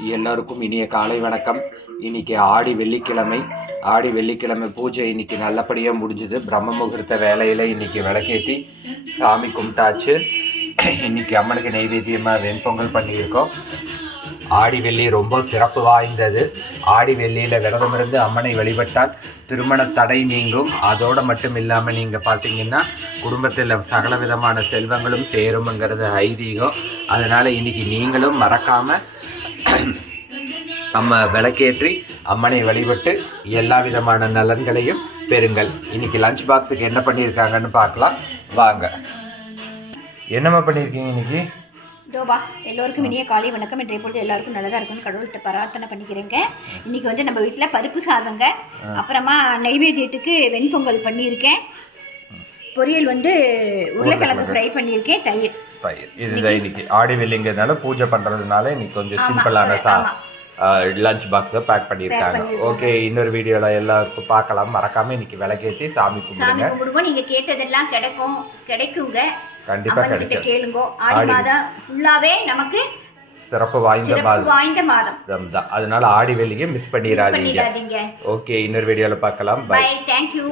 எல்லாருக்கும் இனிய காலை வணக்கம். இன்னைக்கு ஆடி வெள்ளிக்கிழமை பூஜை இன்னைக்கு நல்லபடியாக முடிஞ்சுது. பிரம்ம முகூர்த்த வேலையில் இன்னைக்கு விளக்கேற்றி சாமி கும்பிட்டாச்சு. இன்னைக்கு அம்மனுக்கு நெய்வேத்தியமாக வெண்பொங்கல் பண்ணியிருக்கோம். ஆடி வெள்ளி ரொம்ப சிறப்பு வாய்ந்தது. ஆடி வெள்ளியில் விரதம் இருந்து அம்மனை வழிபட்டால் திருமண தடை நீங்கும். அதோடு மட்டும் இல்லாமல் நீங்கள் பார்த்தீங்கன்னா குடும்பத்தில் சகல விதமான செல்வங்களும் சேரும்ங்கிறது ஐதீகம். அதனால் இன்றைக்கி நீங்களும் மறக்காமல் நம்ம விளக்கேற்றி அம்மனை வழிபட்டு எல்லா விதமான நலன்களையும் பெறுங்கள். இன்றைக்கி லஞ்ச் பாக்ஸுக்கு என்ன பண்ணியிருக்காங்கன்னு பார்க்கலாம் வாங்க. என்னம்மா பண்ணியிருக்கீங்க இன்றைக்கி? டோபா எல்லோருக்கும் இனிய காலை வணக்கம். இன்றைய பொழுது எல்லாருக்கும் நல்லதாக இருக்கும்னு கடவுள்கிட்ட பிரார்த்தனை பண்ணிக்கிறேங்க. இன்றைக்கி வந்து நம்ம வீட்டில் பருப்பு சாதங்க, அப்புறமா நைவேத்தியத்துக்கு வெண்பொங்கல் பண்ணியிருக்கேன். பொரியல் வந்து உருளைக்கிழங்கு ஃப்ரை பண்ணியிருக்கேன். தயிர் இதுதான் இன்னைக்கு ஆடி வெள்ளிங்கிறதுனால பூஜை பண்ணுறதுனால இன்னைக்கு கொஞ்சம் சிம்பிளான லஞ்ச் பாக்ஸை பேக் பண்ணியிருக்காங்க. ஓகே, இன்னொரு வீடியோவில் எல்லாருக்கும் பார்க்கலாம். மறக்காமல் இன்னைக்கு விளக்கேற்றி சாமி கும்பிடுவோம். நீங்கள் கேட்டதெல்லாம் கிடைக்குங்க. கண்டிப்பாக கிடைக்கும். கேளுங்க. ஆடி மாதம் ஃபுல்லாகவே நமக்கு சிறப்பு வாய்ந்த மாதம் தான். அதனால ஆடி வெள்ளியை மிஸ் பண்ணிடாதீங்க. ஓகே, இன்னொரு வீடியோவில் பார்க்கலாம். பை. தேங்க்யூ.